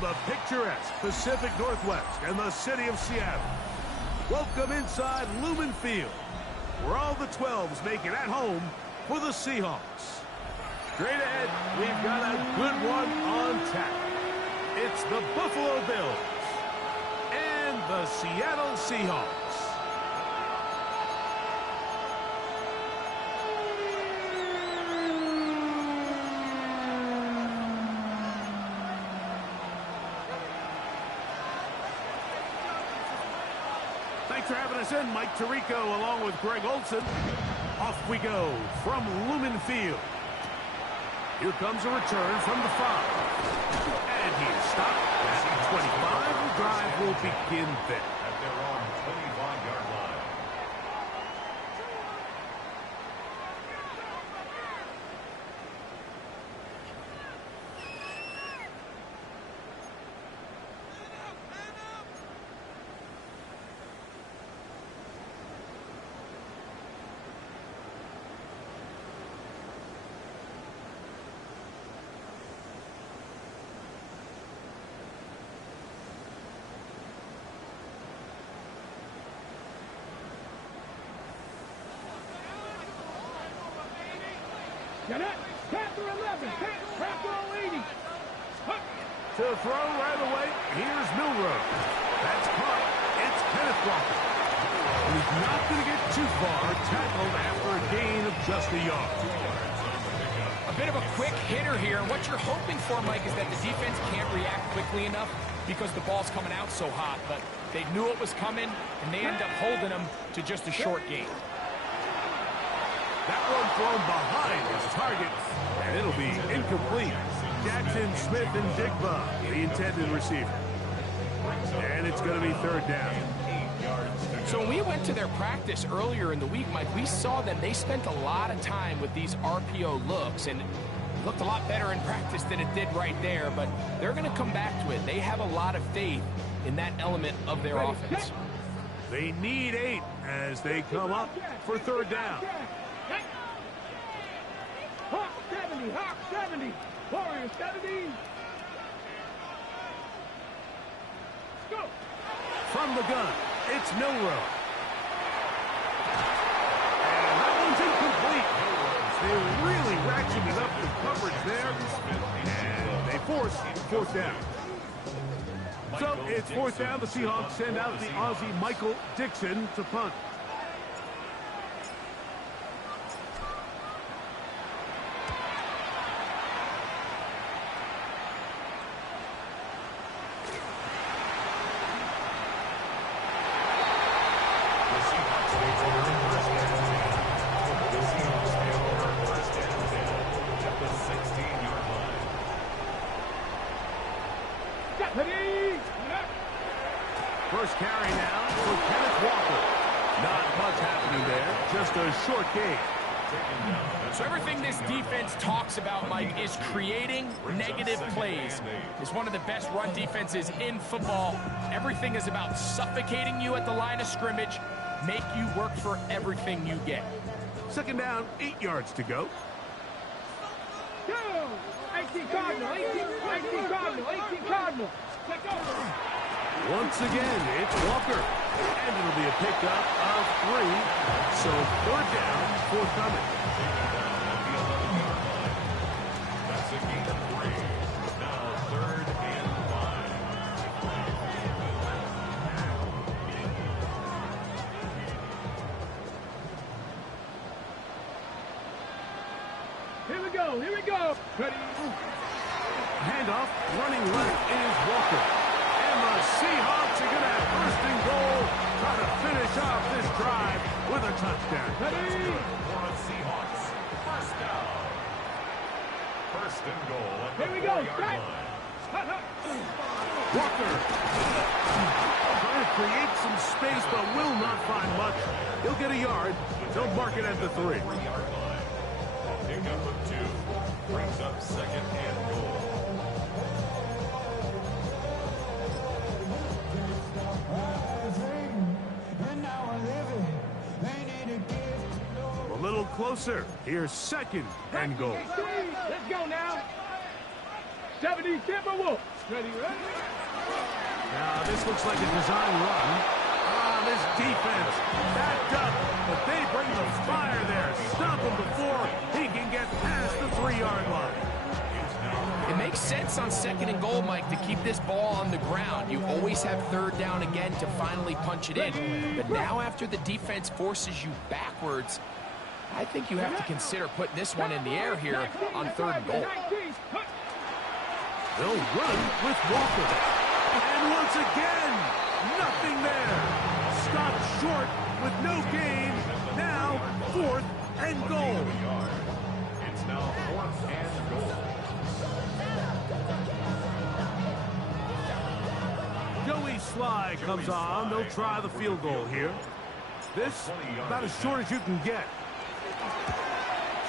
the picturesque Pacific Northwest and the city of Seattle, welcome inside Lumen Field, where all the 12s make it at home for the Seahawks. Straight ahead, we've got a good one on tap. It's the Buffalo Bills and the Seattle Seahawks. Thanks for having us in, Mike Tirico, along with Greg Olson. Off we go from Lumen Field. Here comes a return from the 5. And he is stopped at the 25. The drive will begin there. At their own 25-yard line. Got it. Panther 11. Panther 80. To throw right away, here's Milrow. That's caught. It's Kenneth Walker. He's not going to get too far, tackled after a gain of just a yard. A bit of a quick hitter here. And what you're hoping for, Mike, is that the defense can't react quickly enough because the ball's coming out so hot. But they knew it was coming, and they end up holding them to just a short gain. That one thrown behind his target, and it'll be incomplete. Jackson, Smith, and Digba, the intended receiver. And it's going to be third down. So when we went to their practice earlier in the week, Mike, we saw that they spent a lot of time with these RPO looks, and it looked a lot better in practice than it did right there, but they're going to come back to it. They have a lot of faith in that element of their offense. They need 8 as they come up for third down. Hawk 70. Hawk 70. Warrior 70. Go. From the gun, it's Milrow. And that one's incomplete. They really ratcheted up the coverage there, and they force fourth down. So it's fourth down. The Seahawks send out the Aussie Michael Dixon to punt. First carry now for Kenneth Walker. Not much happening there, just a short gain. So everything this defense talks about, Mike, is creating negative plays. It's one of the best run defenses in football. Everything is about suffocating you at the line of scrimmage, make you work for everything you get. Second down, 8 yards to go. Go. 18 Cardinal. 18 Cardinal. 18 Cardinal. Take over. Once again, it's Walker. And it'll be a pickup of 3. So third down, forthcoming. That's a gain of 3. Now third and 5. Here we go. Here we go. Ready. Handoff, running left is Walker. And the Seahawks are going to have first and goal, trying to finish off this drive with a touchdown. Ready. For the Seahawks. First down. First and goal at the Here we go. 4-yard line. Walker trying to create some space, but will not find much. He'll get a yard. They'll mark it at the 3. 3-yard line. Pickup of 2. Brings up second and goal. A little closer. Here's second and goal. Let's go now. 70 Timberwolves. Ready, ready. Now, this looks like a design run. This defense backed up, but they bring the fire there. Stop him before he can get past the 3-yard line. It makes sense on 2nd and goal, Mike, to keep this ball on the ground. You always have 3rd down again to finally punch it in. But now after the defense forces you backwards, I think you have to consider putting this one in the air here on 3rd and goal. They'll run with Walker. And once again, nothing there. Stopped short with no gain. Now 4th and goal. It's now 4th and goal. Joey Sly comes on. They'll try the field goal here. This about as short as you can get.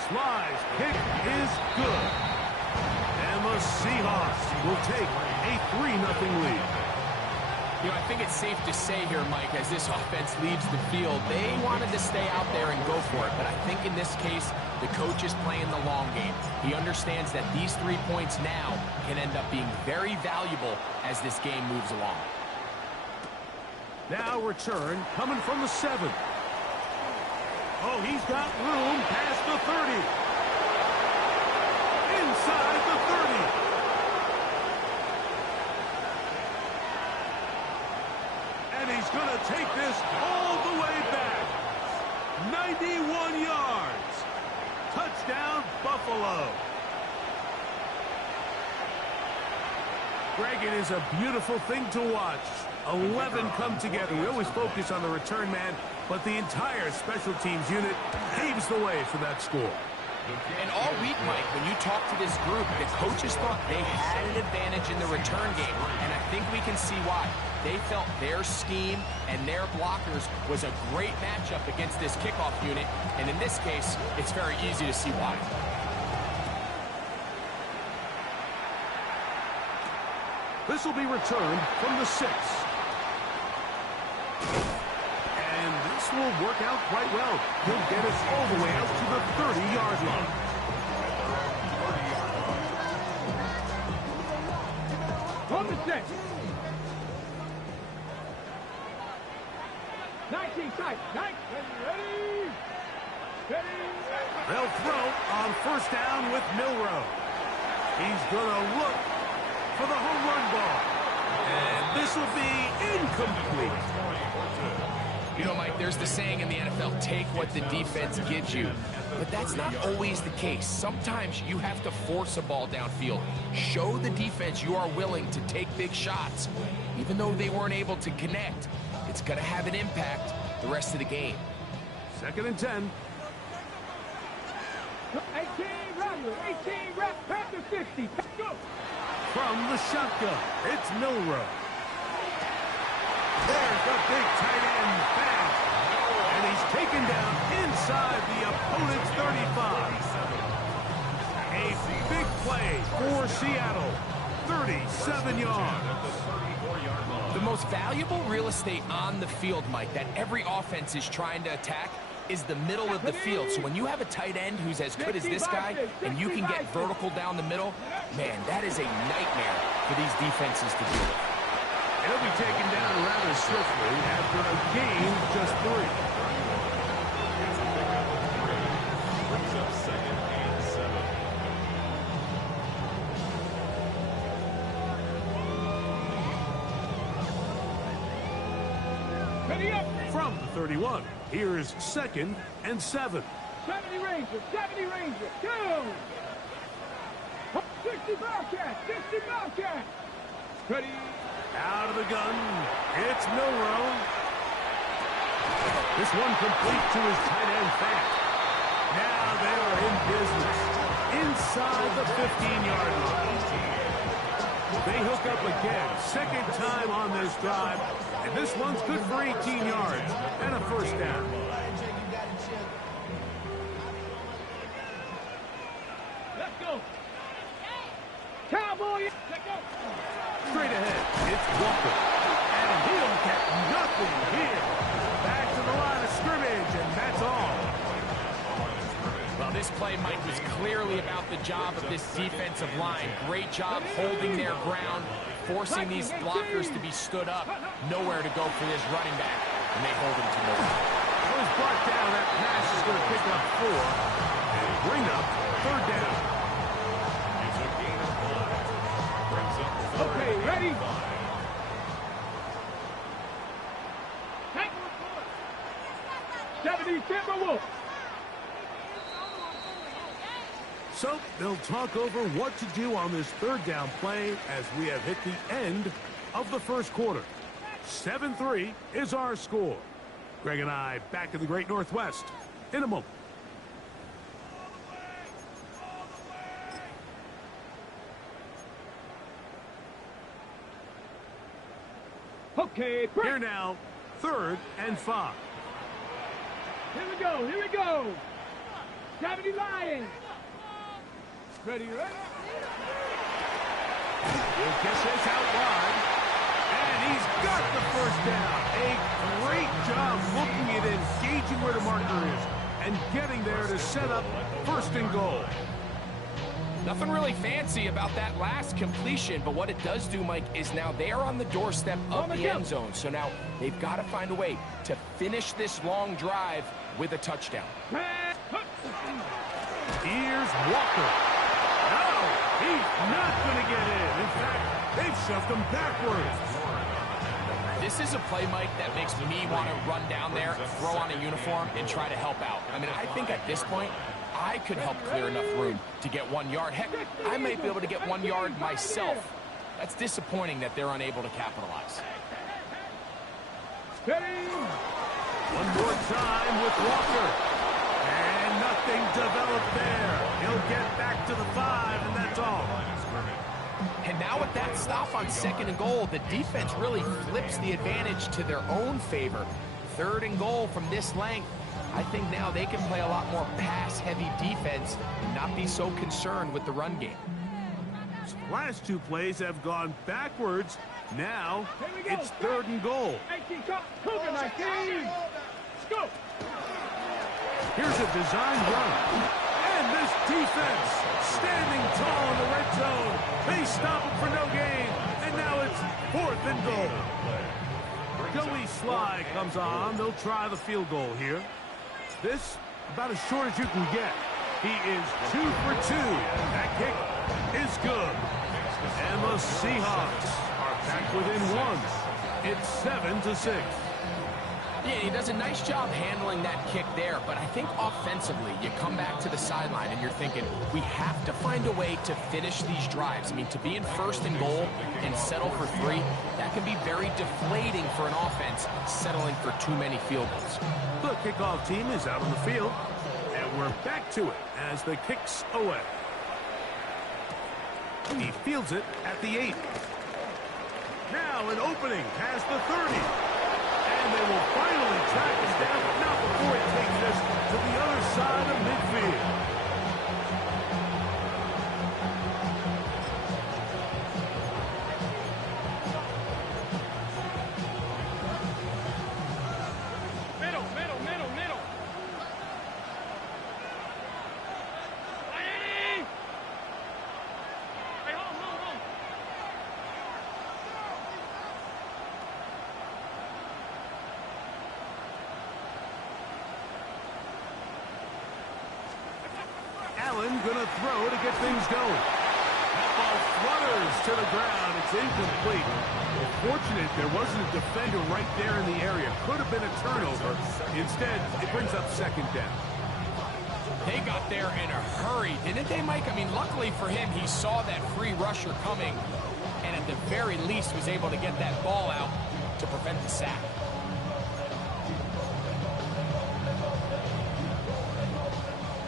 Sly's kick is good. And the Seahawks will take a 3-0 lead. You know, I think it's safe to say here, Mike, as this offense leaves the field, they wanted to stay out there and go for it. But I think in this case, the coach is playing the long game. He understands that these 3 points now can end up being very valuable as this game moves along. Now return coming from the 7. Oh, he's got room past the 30. Inside the 30. And he's going to take this all the way back. 91 yards. Touchdown, Buffalo. Greg, it is a beautiful thing to watch. 11 come together. We always focus on the return man, but the entire special teams unit paves the way for that score. And all week, Mike, when you talk to this group, the coaches thought they had an advantage in the return game, and I think we can see why. They felt their scheme and their blockers was a great matchup against this kickoff unit, and in this case, it's very easy to see why. This will be returned from the 6. And this will work out quite well. He'll get us all the way out to the 30-yard line. From the 6. 19 tight. 19. Ready. Ready. They'll throw on 1st down with Milrow. He's going to look for the home run ball. And this will be incomplete. You know, Mike, there's the saying in the NFL, take what the defense gives you. But that's not always the case. Sometimes you have to force a ball downfield. Show the defense you are willing to take big shots. Even though they weren't able to connect, it's going to have an impact the rest of the game. 2nd and 10. 18 Rattler. 18 rep. Back to 50. Go. From the shotgun, it's Milrow. There's the big tight end back. And he's taken down inside the opponent's 35. A big play for Seattle. 37 yards. The most valuable real estate on the field, Mike, that every offense is trying to attack is the middle of the field. So when you have a tight end who's as good as this guy and you can get vertical down the middle, man, that is a nightmare for these defenses to do. He'll be taken down rather swiftly after a gain of just 3. Brings up 2nd and 7. Ready up. From the 31, here's 2nd and 7. 70 Ranger. 70 Ranger. Go. 60 Bobcat. 60 Bobcat. Ready. Out of the gun, it's Milrow. This one complete to his tight end Fant. Now they are in business inside the 15-yard line. They hook up again, 2nd time on this drive, and this one's good for 18 yards and a 1st down. Let's go. Cowboy. Let's go. Straight ahead, it's Walker. And he'll get nothing here. Back to the line of scrimmage, and that's all. Well, this play, Mike, was clearly about the job of this defensive line. Great job holding their ground, forcing these blockers to be stood up. Nowhere to go for this running back, and they hold him to nowhere. It was brought down. That pass is going to pick up 4 and bring up 3rd down. It's a gain of 5. Brings up 3rd Okay, ready? and 5. Hey. 70 Timberwolves. So they'll talk over what to do on this 3rd down play as we have hit the end of the first quarter. 7-3 is our score. Greg and I back in the Great Northwest in a moment. Okay, break. Here now, 3rd and 5. Here we go, here we go. 70 Lions. Ready, ready? He'll get this out wide. And he's got the 1st down. A great job looking at engaging where the marker is and getting there to set up 1st and goal. Nothing really fancy about that last completion, but what it does do, Mike, is now they are on the doorstep of the end zone. So now they've got to find a way to finish this long drive with a touchdown. Here's Walker. No, he's not going to get in. In fact, they've shoved him backwards. This is a play, Mike, that makes me want to run down there, throw on a uniform, and try to help out. I mean, I think at this point, I could help clear enough room to get 1 yard. Heck, I might be able to get 1 yard myself. That's disappointing that they're unable to capitalize. One more time with Walker. And nothing developed there. He'll get back to the 5, and that's all. And now with that stop on 2nd and goal, the defense really flips the advantage to their own favor. 3rd and goal from this length. I think now they can play a lot more pass-heavy defense and not be so concerned with the run game. Last 2 plays have gone backwards. Now it's 3rd and goal. 19, Cougar 19. Scope. Here's a design run. And this defense standing tall in the red zone. They stop him for no gain. And now it's 4th and goal. Joey Sly comes on. They'll try the field goal here. This about as short as you can get. He is 2 for 2. That kick is good. And the Seahawks are back within 1. It's 7-6. Yeah, he does a nice job handling that kick there, but I think offensively, you come back to the sideline and you're thinking, we have to find a way to finish these drives. I mean, to be in 1st and goal and settle for 3, that can be very deflating for an offense settling for too many field goals. The kickoff team is out on the field, and we're back to it as the kick's away. He fields it at the 8. Now an opening past the 30. And they will finally track us down, but not before he takes this to the other side of midfield. Middle. Hey, home. Allen gonna throw to get things going. That ball flutters to the ground. It's incomplete. Well, fortunate there wasn't a defender right there in the area. Could have been a turnover. Instead, it brings up 2nd down. They got there in a hurry, didn't they, Mike? I mean, luckily for him, he saw that free rusher coming, and at the very least was able to get that ball out to prevent the sack.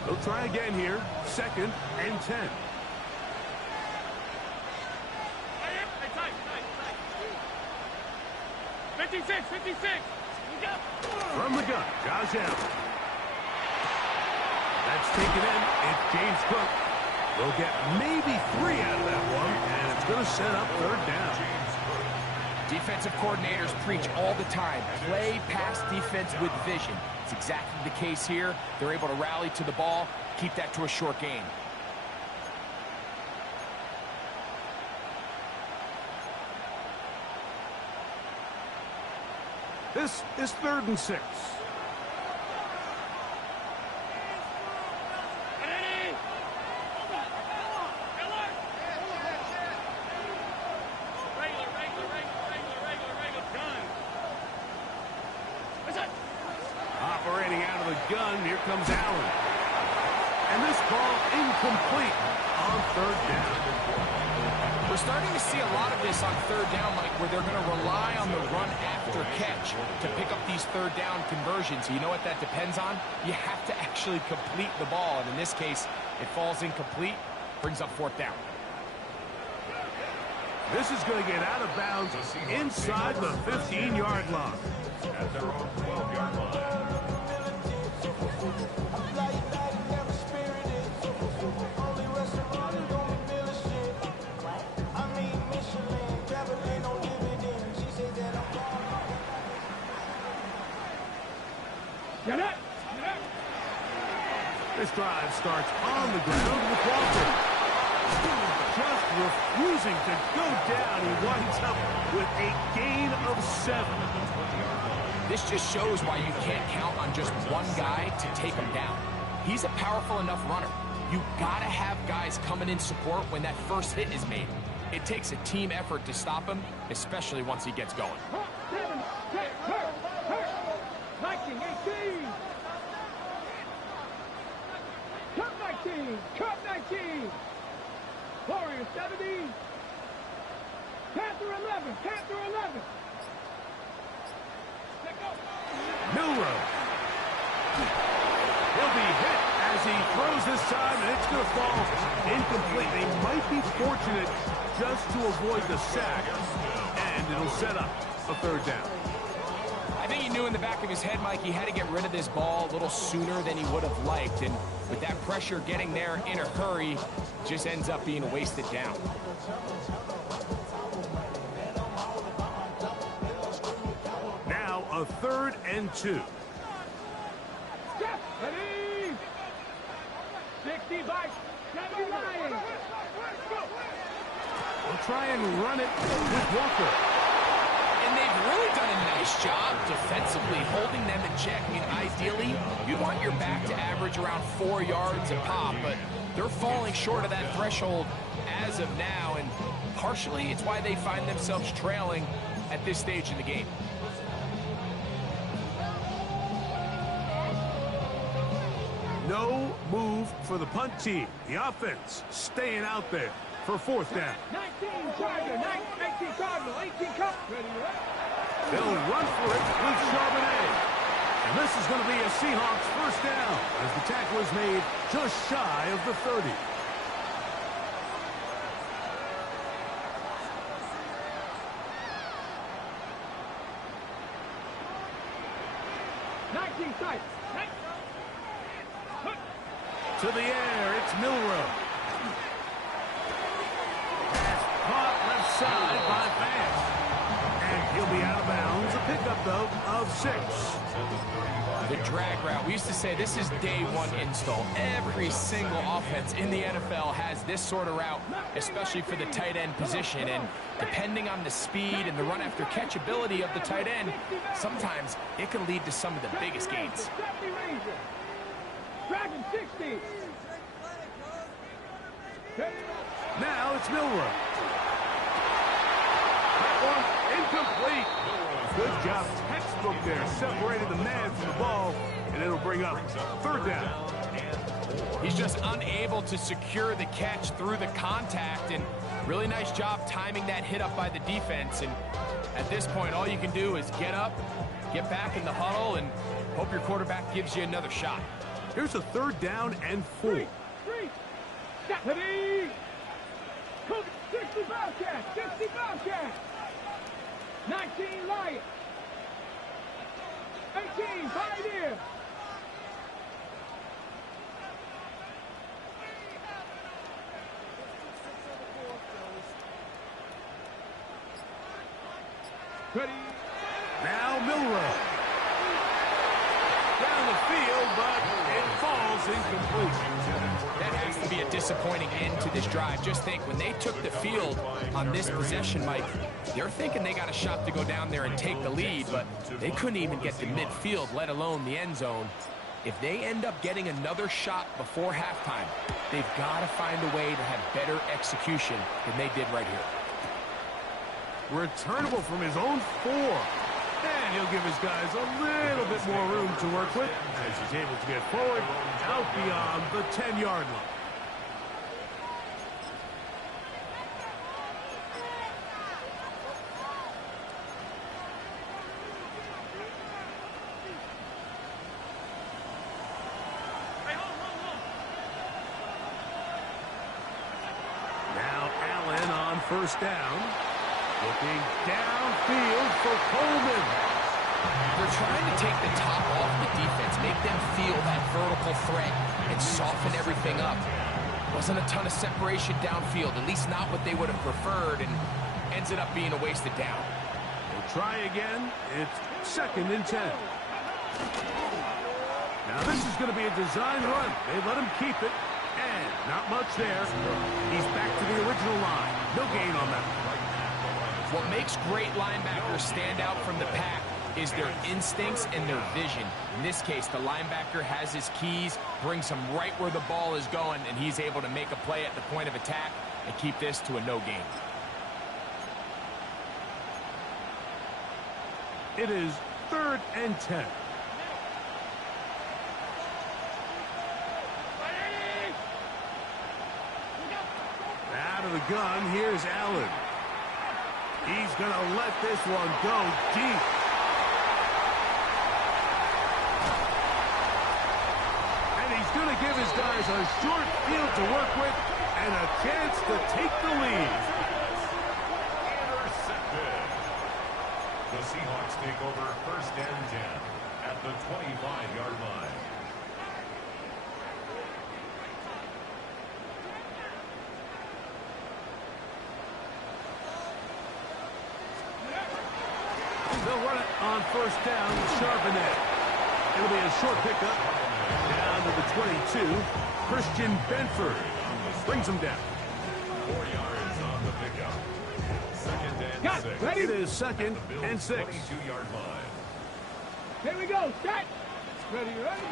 They'll try again here. 2nd and 10. Tight. 56. From the gun, Josh Allen. That's taken in. It's James Cook. They'll get maybe 3 out of that one, and it's going to set up 3rd down. Defensive coordinators preach all the time, play pass defense with vision. It's exactly the case here. They're able to rally to the ball, keep that to a short gain. This is 3rd and 6. Operating out of the gun, here comes Allen. And this ball incomplete on 3rd down. We're starting to see a lot of this on 3rd down, Mike, where they're going to rely on the run after catch to pick up these 3rd down conversions. You know what that depends on? You have to actually complete the ball, and in this case, it falls incomplete, brings up 4th down. This is going to get out of bounds inside the 15-yard line. At their own 12-yard line. Get up! This drive starts on the ground with Walker. Just refusing to go down. He winds up with a gain of 7. This just shows why you can't count on just one guy to take him down. He's a powerful enough runner. You gotta have guys coming in support when that first hit is made. It takes a team effort to stop him, especially once he gets going. 7, 6, hurt, 19, 18. Cut 19, cut 19. Warriors 70. Panther 11, Panther 11. Milrow. He'll be hit as he throws this time, and it's going to fall incomplete. They might be fortunate just to avoid the sack, and it'll set up a 3rd down. I think he knew in the back of his head, Mike, he had to get rid of this ball a little sooner than he would have liked, and with that pressure getting there in a hurry, just ends up being a wasted down. Now a 3rd and 2. Step, ready. 60 by 70 Lions. We'll try and run it with Walker. And they've really done a nice job defensively holding them in check. I mean, ideally, you'd want your back to average around 4 yards a pop, but they're falling short of that threshold as of now, and partially it's why they find themselves trailing at this stage in the game. No move for the punt team. The offense staying out there for 4th down. 19 Charger, 19 Cardinal, 18 Cup. Ready, They'll run for it with Charbonnet. And this is going to be a Seahawks 1st down as the tackle is made just shy of the 30. Sight. To the air, it's Milrow. Pass caught left side by Vance. And he'll be out of bounds. A pickup, though, of 6. The drag route. We used to say this is day one install. Every single offense in the NFL has this sort of route, especially for the tight end position. And depending on the speed and the run after catch ability of the tight end, sometimes it can lead to some of the biggest gains. Dragon 60. Now it's Milrow. That one incomplete. Good job, textbook there, separating the man from the ball, and it'll bring up 3rd down. He's just unable to secure the catch through the contact, and really nice job timing that hit up by the defense. And at this point, all you can do is get up, get back in the huddle, and hope your quarterback gives you another shot. Here's a 3rd down and 4. 3. Ready. 60 Bobcat, 60 Bobcat. 19 Lions. 18 Pioneer. Ready. Now Milrow. Down down the field, but it falls incomplete. That has to be a disappointing end to this drive. Just think, when they took the field on this possession, Mike, they're thinking they got a shot to go down there and take the lead, but they couldn't even get to midfield, let alone the end zone. If they end up getting another shot before halftime, they've got to find a way to have better execution than they did right here. Returnable from his own 4. And he'll give his guys a little bit more room to work with as he's able to get forward out beyond the 10-yard line. Now Allen on first down. Looking downfield for Coleman. They're trying to take the top off the defense, make them feel that vertical threat, and soften everything up. Wasn't a ton of separation downfield, at least not what they would have preferred, and ends it up being a wasted down. They'll try again. It's 2nd and 10. Now this is going to be a design run. They let him keep it, and not much there. He's back to the original line. No gain on that. What makes great linebackers stand out from the pack is their instincts and their vision. In this case, the linebacker has his keys, brings him right where the ball is going, and he's able to make a play at the point of attack and keep this to a no gain. It is 3rd and 10. Out of the gun, here's Allen. He's going to let this one go deep. And he's going to give his guys a short field to work with and a chance to take the lead. Intercepted. The Seahawks take over 1st and 10 at the 25-yard line. They'll run it on first down with Charbonnet. It'll be a short pickup. Down to the 22. Christian Benford brings him down. 4 yards on the pickup. 2nd and 6. Ready? It is 2nd and 6. 22-yard line. Here we go. Set. Ready, ready.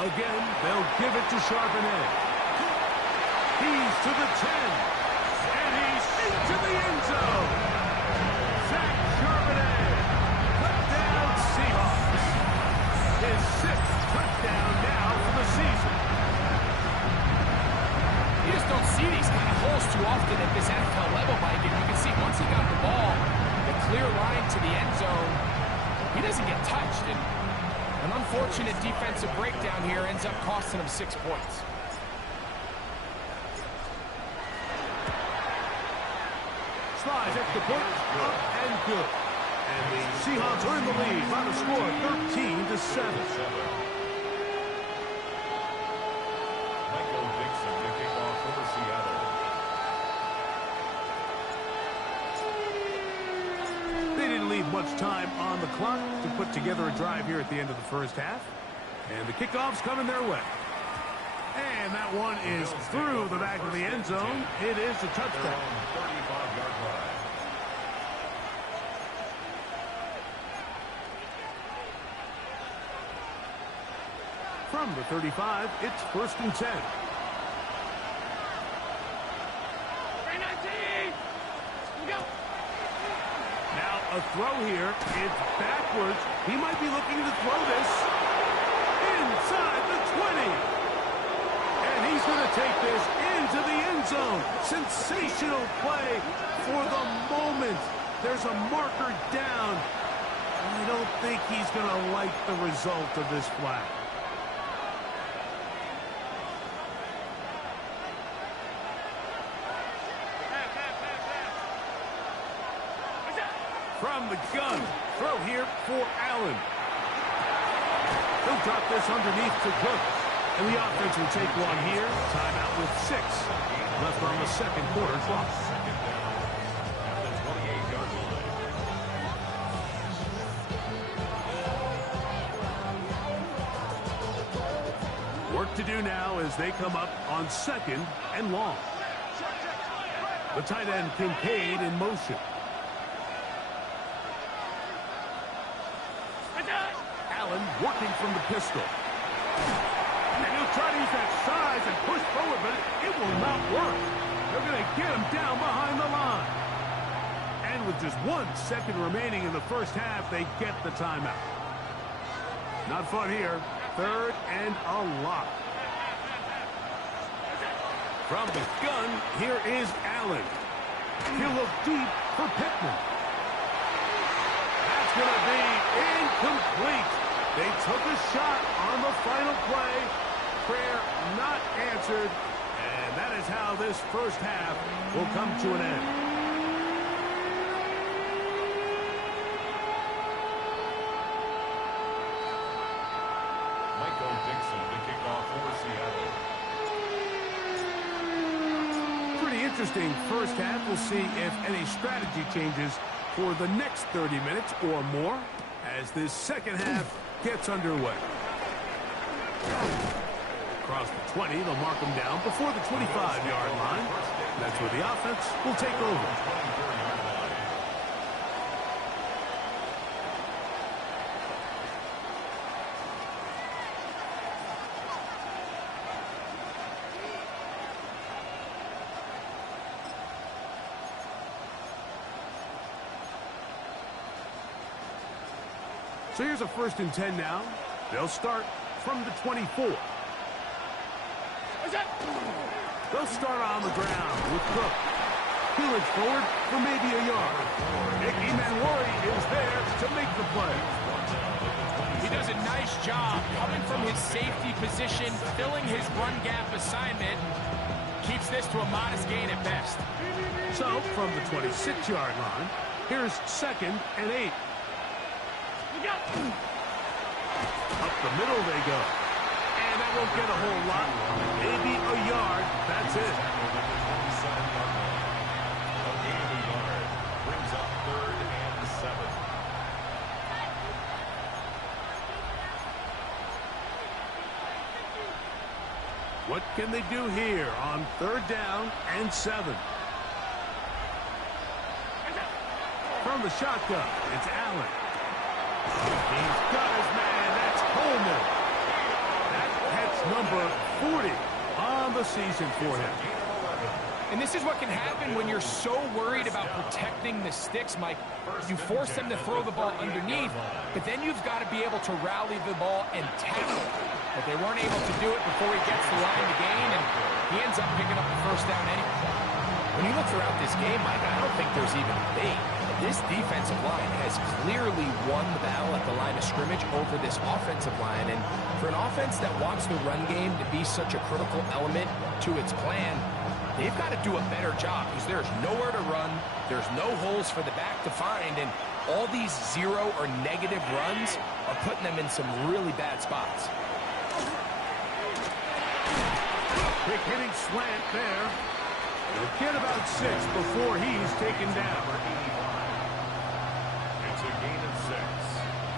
Again, they'll give it to Charbonnet. He's to the 10. And he's into the end zone. Zach Charbonnet. Touchdown Seahawks. His 6th touchdown now for the season. You just don't see these kind of holes too often at this NFL level, Mike. And you can see once he got the ball, the clear line to the end zone, he doesn't get touched. And an unfortunate defensive breakdown here ends up costing him 6 points. Slides extra point, up and good. And the Seahawks are in the lead by the score of 13-7. Michael Dixon to kick off for Seattle. They didn't leave much time on the clock to put together a drive here at the end of the first half. And the kickoff's coming their way. And that one is through the back of the end zone. It is a touchdown. 35-yard line. From the 35, it's 1st and 10. Now a throw here. It's backwards. He might be looking to throw this inside the 20. And he's going to take this into the end zone. Sensational play for the moment. There's a marker down. I don't think he's going to like the result of this flag. From the gun, throw here for Allen. He'll drop this underneath to Cook. And the offense will take one here. Timeout with 6 left on the 2nd quarter clock. Second down at the 28-yard line. to do now as they come up on 2nd and long. The tight end Kincaid in motion. Allen working from the pistol. And he'll try to use that size and push forward, but it will not work. They're going to get him down behind the line. And with just 1 second remaining in the first half, they get the timeout. Not fun here. 3rd and a lot. From the gun, here is Allen. He'll look deep for Pittman. That's going to be incomplete. They took a shot on the final play. Prayer not answered. And that is how this first half will come to an end. Pretty interesting first half. We'll see if any strategy changes for the next 30 minutes or more as this second half gets underway. Across the 20, they'll mark them down before the 25-yard line. That's where the offense will take over. So here's a 1st and 10 now. They'll start from the 24. They'll start on the ground with Cook. He'll look forward for maybe a yard. Nicky Manwari is there to make the play. He does a nice job coming from his safety position, filling his run gap assignment. Keeps this to a modest gain at best. So from the 26-yard line, here's 2nd and 8. Up the middle they go. And that won't get a whole lot. Maybe a yard. That's it. A gain of a yard brings up 3rd and 7. What can they do here on 3rd down and 7? From the shotgun, it's Allen. He's got his man. That's Coleman. That's number 40 on the season for him. And this is what can happen when you're so worried about protecting the sticks, Mike. You force them to throw the ball underneath, but then you've got to be able to rally the ball and tackle. But they weren't able to do it before he gets the line to gain, and he ends up picking up the 1st down anyway. When you look throughout this game, Mike, I don't think there's even a debate. This defensive line has clearly won the battle at the line of scrimmage over this offensive line. And for an offense that wants the run game to be such a critical element to its plan, they've got to do a better job because there's nowhere to run. There's no holes for the back to find. And all these 0 or negative runs are putting them in some really bad spots. Quick hitting slant there. He'll get about 6 before he's taken down. It's a gain of 6.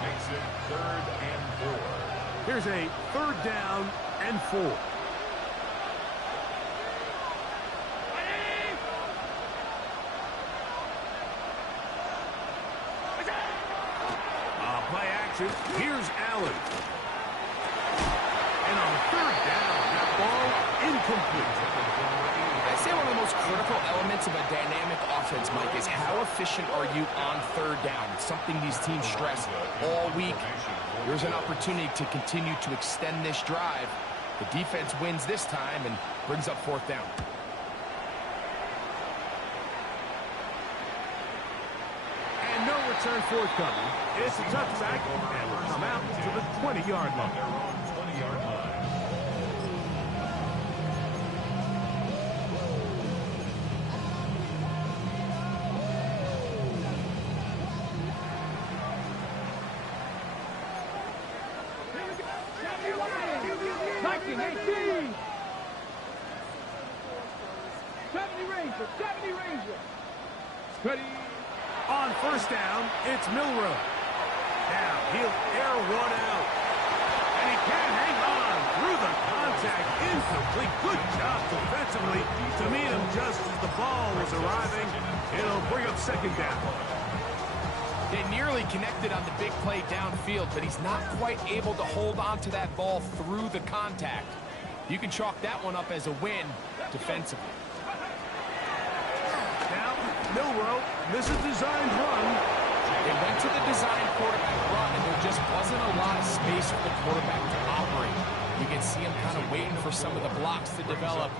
Makes it 3rd and 4. Here's a 3rd down and 4. Play action. Here's Allen. And on 3rd down, that ball incomplete. I'd say one of the most critical elements of a dynamic offense, Mike, is how efficient are you on 3rd down? It's something these teams stress all week. Here's an opportunity to continue to extend this drive. The defense wins this time and brings up 4th down. And no return forthcoming. It's a touchback, and we'll come out to the 20-yard line. Their own 20-yard line. On 1st down, it's Milrow. Now he'll air one out. And he Can't hang on through the contact. Incomplete. Good job defensively to meet him just as the ball was arriving. It'll bring up second down. They nearly connected on the big play downfield, but he's not quite able to hold on to that ball through the contact. You can chalk that one up as a win defensively. Now, Milroe misses designed run. They went to the designed quarterback run, and there just wasn't a lot of space for the quarterback to operate. You can see him kind of waiting for some of the blocks to develop.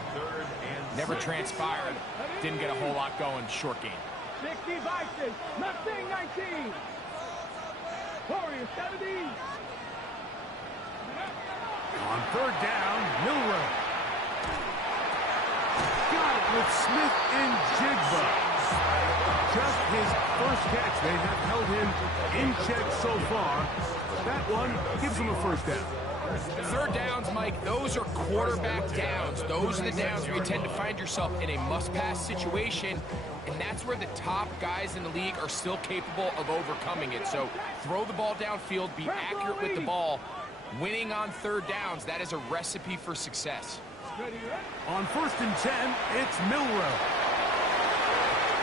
Never transpired. Didn't get a whole lot going. Short game. 60 Vikings, Mustang 19. Warriors 70. On third down, Milroe. Got it with Smith and Jigba. Just his first catch. They have held him in check so far. That one gives him a first down. Third downs, Mike, those are quarterback downs. Those are the downs where you tend to find yourself in a must-pass situation, and that's where the top guys in the league are still capable of overcoming it. So throw the ball downfield, be accurate with the ball. Winning on third downs, that is a recipe for success. On first and 10, it's Milroe.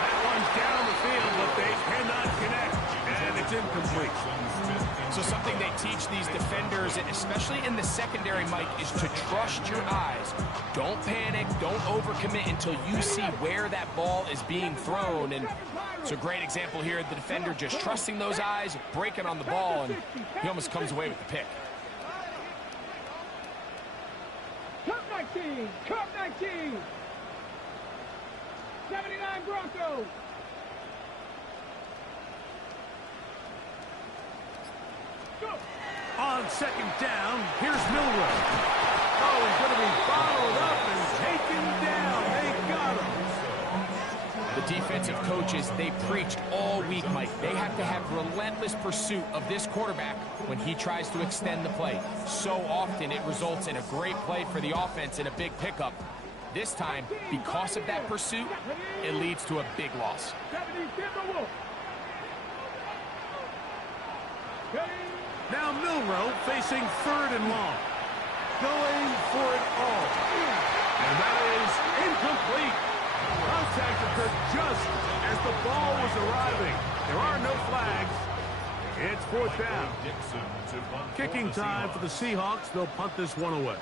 That one's down the field, but they cannot connect, and it's incomplete. So something they teach these defenders, especially in the secondary, Mike, is to trust your eyes. Don't panic, don't overcommit until you see where that ball is being thrown. And it's a great example here, the defender just trusting those eyes, breaking on the ball, and he almost comes away with the pick. Cup 19, Cup 19. 79 Broncos. On second down, here's Milroe. Oh, he's going to be followed up and taken down. They got him. The defensive coaches, they preached all week, Mike. They have to have relentless pursuit of this quarterback when he tries to extend the play. So often it results in a great play for the offense and a big pickup. This time, because of that pursuit, it leads to a big loss. Now Milroe facing third and long. Going for it all. And that is incomplete. Contact occurred just as the ball was arriving. There are no flags. It's fourth down. Kicking time for the Seahawks. They'll punt this one away.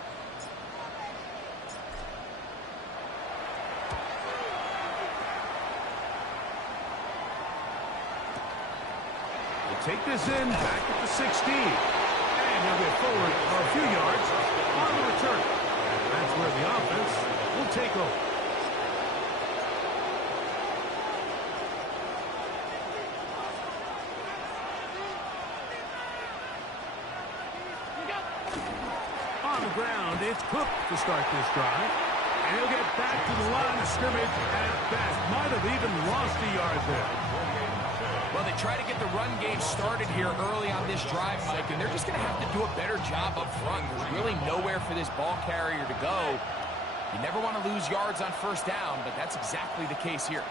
Take this in, back at the 16. And he'll get forward a few yards on the return. That's where the offense will take over. On the ground, it's Cook to start this drive. And he'll get back to the line of scrimmage at best. Might have even lost a yard there. Well, they try to get the run game started here early on this drive, Mike, and they're just going to have to do a better job up front. There's really nowhere for this ball carrier to go. You never want to lose yards on first down, but that's exactly the case here.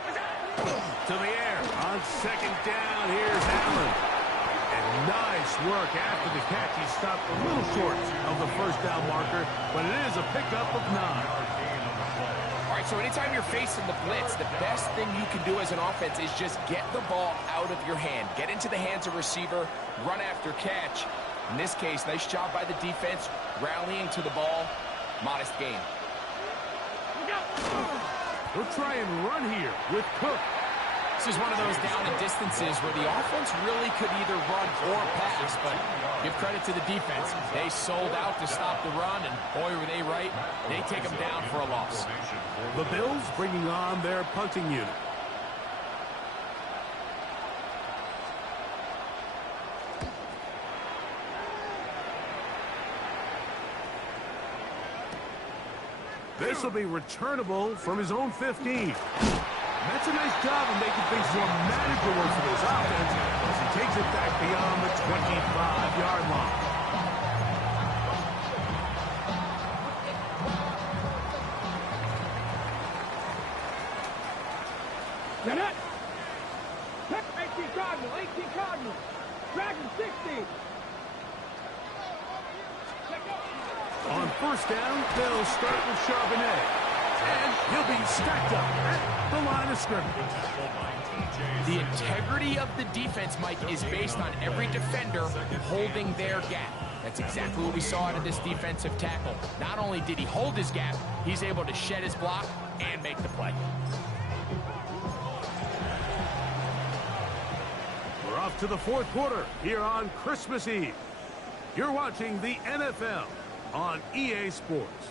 To the air. On second down, here's Allen. And nice work after the catch. He stopped a little short of the first down marker, but it is a pickup of 9. All right, so anytime you're facing the blitz, the best thing you can do as an offense is just get the ball out of your hand. Get into the hands of receiver, run after catch. In this case, nice job by the defense, rallying to the ball. Modest gain. We'll try and run here with Cook. This is one of those down and distances where the offense really could either run or pass, but give credit to the defense. They sold out to stop the run, and boy, were they right. They take them down for a loss. The Bills bringing on their punting unit. This will be returnable from his own 15. That's a nice job of making things more manageable for this offense as he takes it back beyond the 25-yard line. Net. 18 Cardinal, 18 Cardinal. Dragon 60. first down, they'll start with Charbonnet. And he'll be stacked up at the line of scrimmage. The integrity of the defense, Mike, is based on every defender holding their gap. That's exactly what we saw out of this defensive tackle. Not only did he hold his gap, he's able to shed his block and make the play. We're off to the fourth quarter here on Christmas Eve. You're watching the NFL on EA Sports.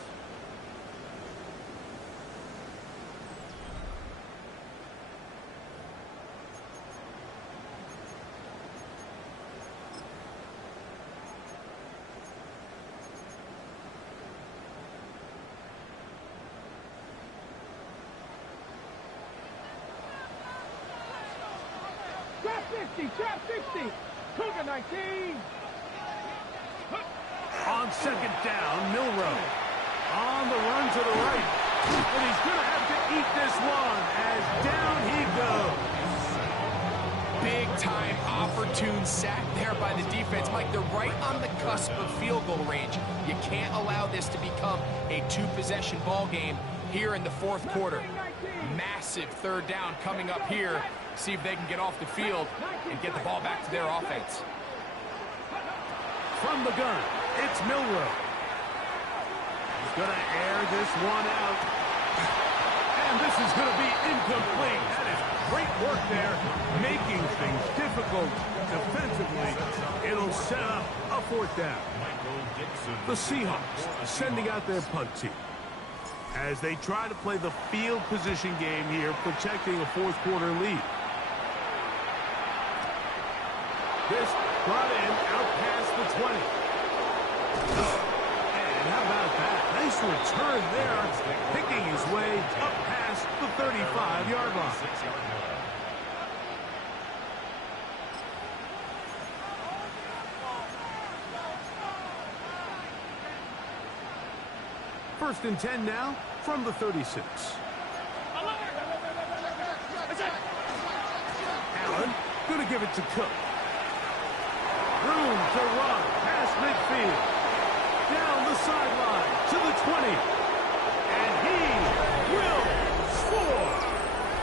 Trap 60, Cougar 19. On second down, Milrow. On the run to the right. And he's going to have to eat this one as down he goes. Big-time opportune sack there by the defense. Mike, they're right on the cusp of field goal range. You can't allow this to become a two-possession ball game here in the fourth quarter. Massive third down coming up here. See if they can get off the field and get the ball back to their offense. From the gun, it's Milrow. He's going to air this one out. And this is going to be incomplete. That is great work there, making things difficult defensively. It'll set up a fourth down. The Seahawks sending out their punt team as they try to play the field position game here, protecting a fourth quarter lead. This brought in out past the 20. And how about that? Nice return there, picking his way up past the 35-yard line. First and 10 now from the 36. Allen going to give it to Cook. Room to run past midfield. Down the sideline to the 20. And he will score.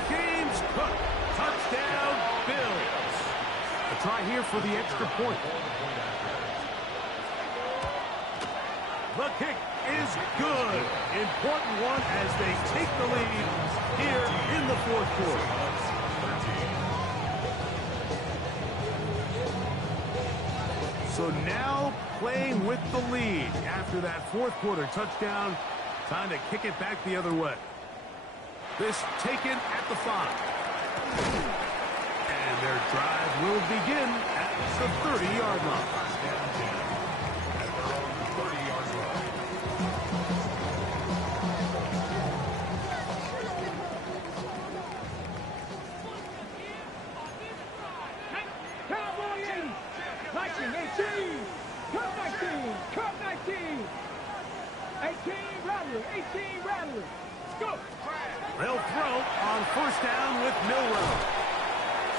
James Cook. Touchdown, Bills. A try here for the extra point. The kick is good. Important one as they take the lead here in the fourth quarter. So now playing with the lead after that fourth quarter touchdown. Time to kick it back the other way. This taken at the 5. And their drive will begin at the 30-yard line. They'll throw on first down with Milrow.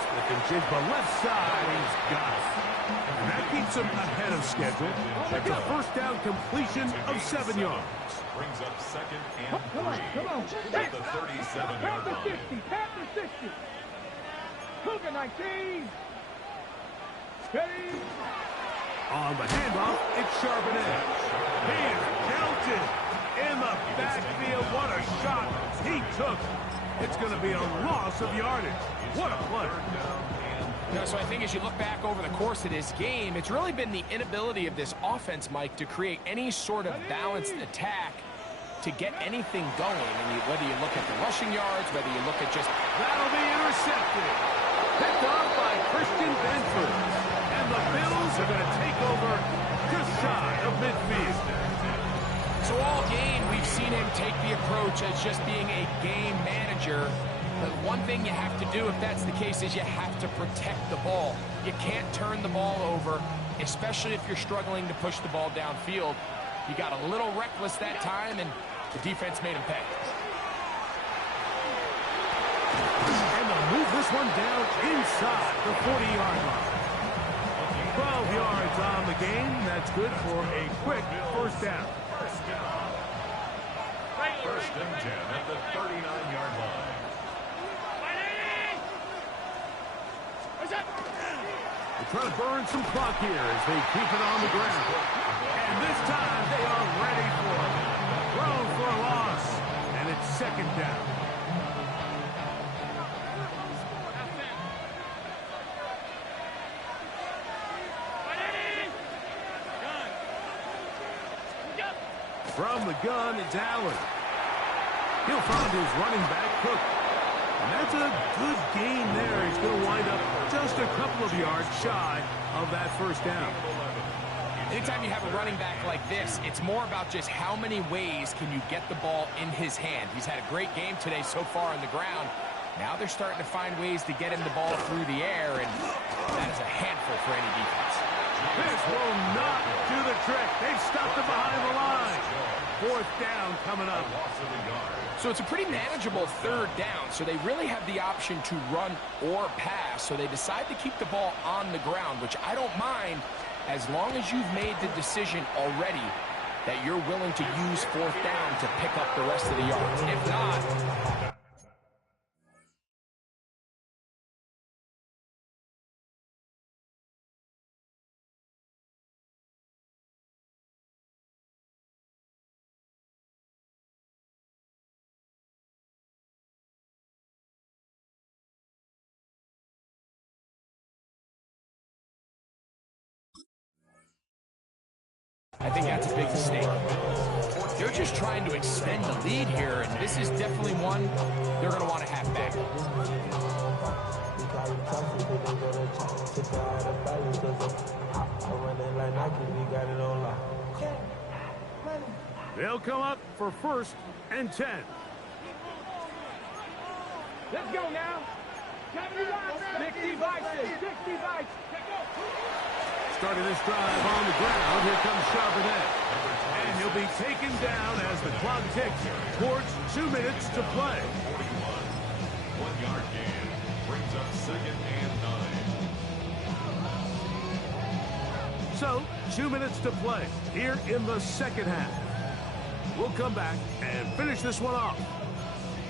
Smith and Jigba left side. He's got it. And that keeps him ahead of schedule. That's a first down completion of 7 yards. Brings up second and 3 at the 37-yard line. 50, Panther 60. Cougar 19. Steady. On the handoff, it's Charbonnet. He is counted in the backfield. What a shot he took. It's going to be a loss of yardage. What a play. So I think as you look back over the course of this game, it's really been the inability of this offense, Mike, to create any sort of balanced attack to get anything going. And whether you look at the rushing yards, whether you look at just... That'll be intercepted. Picked off by Christian Benford. And the Bills are going to take over just shy of midfield. So all game, we've seen him take the approach as just being a game manager. The one thing you have to do if that's the case is you have to protect the ball. You can't turn the ball over, especially if you're struggling to push the ball downfield. You got a little reckless that time, and the defense made him pay. And they'll move this one down inside the 40-yard line. 12 yards on the game. That's good for a quick first down. down. First and 10 at the 39-yard line. They're trying to burn some clock here as they keep it on the ground. And this time they are ready for it. Thrown for a loss. And it's second down. From the gun, it's Allen. He'll find his running back, Cook. And that's a good gain there. He's going to wind up just a couple of yards shy of that first down. Anytime you have a running back like this, it's more about just how many ways can you get the ball in his hand. He's had a great game today so far on the ground. Now they're starting to find ways to get him the ball through the air, and that is a handful for any defense. This will not do the trick. They've stopped him behind the line. Fourth down coming up. So it's a pretty manageable third down, so they really have the option to run or pass, so they decide to keep the ball on the ground, which I don't mind as long as you've made the decision already that you're willing to use fourth down to pick up the rest of the yards. If not... I think that's a big mistake. They're just trying to extend the lead here, and this is definitely one they're going to want to have back. They'll come up for first and 10. Let's go now. 60 bites. 60 bites. Starting this drive on the ground, here comes Charbonnet. And he'll be taken down as the clock ticks towards 2 minutes to play. 1-yard gain brings up second and 9. So, 2 minutes to play here in the second half. We'll come back and finish this one off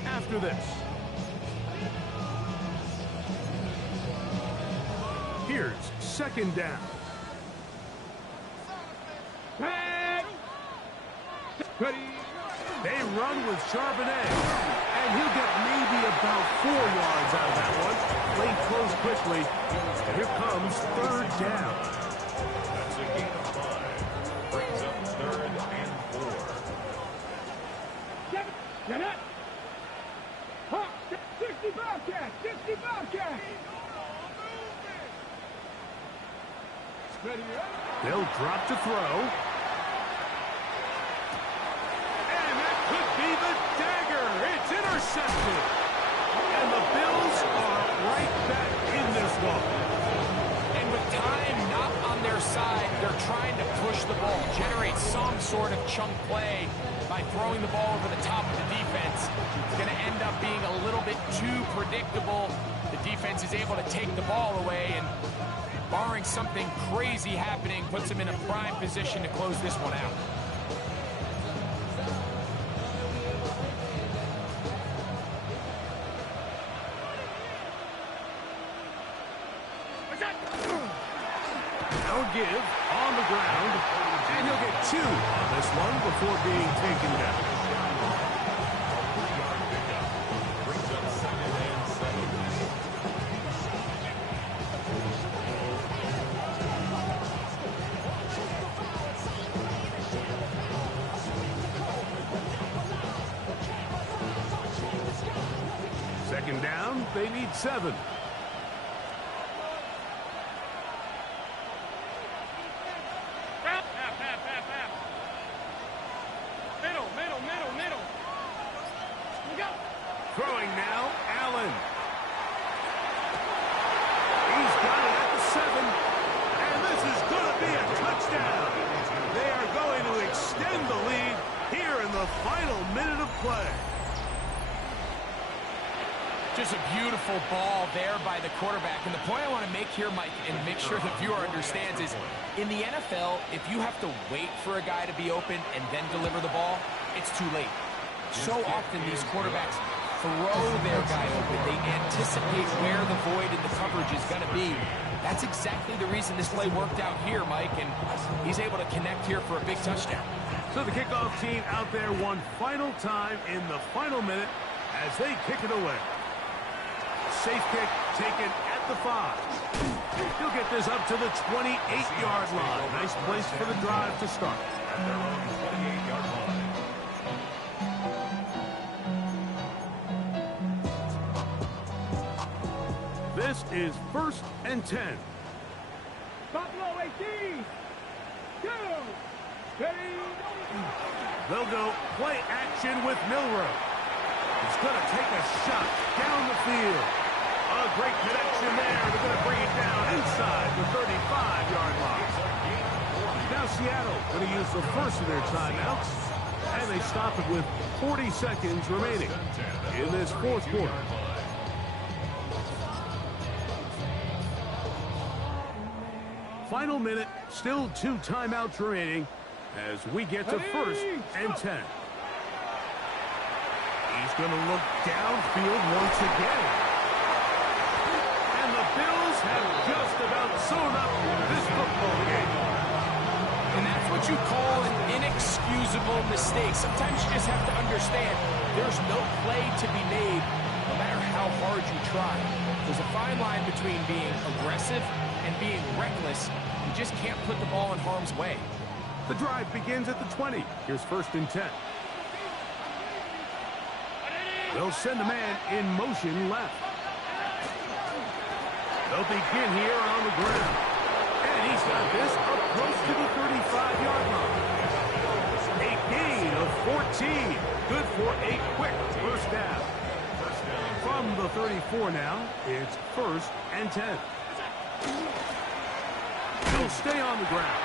after this. Here's second down. They run with Charbonnet, and he'll get maybe about 4 yards out of that one. Play close quickly, and here comes third down. That's a gain of 5. Brings up third and 4. 60 Bobcat. 60 Bobcat. They'll drop to throw. Could be the dagger. It's intercepted. And the Bills are right back in this one. And with time not on their side, they're trying to push the ball, generate some sort of chunk play by throwing the ball over the top of the defense. It's going to end up being a little bit too predictable. The defense is able to take the ball away, and barring something crazy happening, puts them in a prime position to close this one out. Give on the ground, and he'll get 2 on this one before being taken down. 3-yard pickup brings up second and 7. Second down, they need 7. Throwing now, Allen. He's got it at the 7. And this is going to be a touchdown. They are going to extend the lead here in the final minute of play. Just a beautiful ball there by the quarterback. And the point I want to make here, Mike, and make sure the viewer understands is, in the NFL, if you have to wait for a guy to be open and then deliver the ball, it's too late. So often these quarterbacks throw their guy open. They anticipate where the void in the coverage is going to be. That's exactly the reason this play worked out here, Mike, and he's able to connect here for a big touchdown. So the kickoff team out there one final time in the final minute as they kick it away. Safe kick taken at the 5. He'll get this up to the 28-yard line. Nice place for the drive to start. At their own 28-yard line. This is 1st and 10. Buffalo 18. 2. Ready. They'll go play action with Milroe. He's going to take a shot down the field. A great connection there. They're going to bring it down inside the 35-yard line. Now Seattle going to use the first of their timeouts, and they stop it with 40 seconds remaining in this fourth quarter. Final minute, still 2 timeouts remaining as we get to 1st and 10. He's going to look downfield once again. And the Bills have just about sewn up this football game. And that's what you call an inexcusable mistake. Sometimes you just have to understand there's no play to be made no matter how hard you try. There's a fine line between being aggressive and being reckless. You just can't put the ball in harm's way. The drive begins at the 20. Here's 1st and 10. They'll send a man in motion left. They'll begin here on the ground. And he's got this up close to the 35-yard line. A gain of 14. Good for a quick first down. From the 34 now, it's 1st and 10. He'll stay on the ground.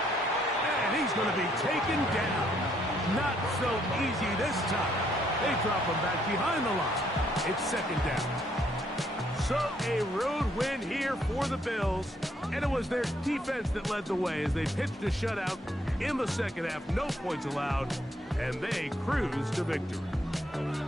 And he's going to be taken down. Not so easy this time. They drop him back behind the line. It's 2nd down. So a road win here for the Bills. And it was their defense that led the way as they pitched a shutout in the second half. No points allowed. And they cruised to victory.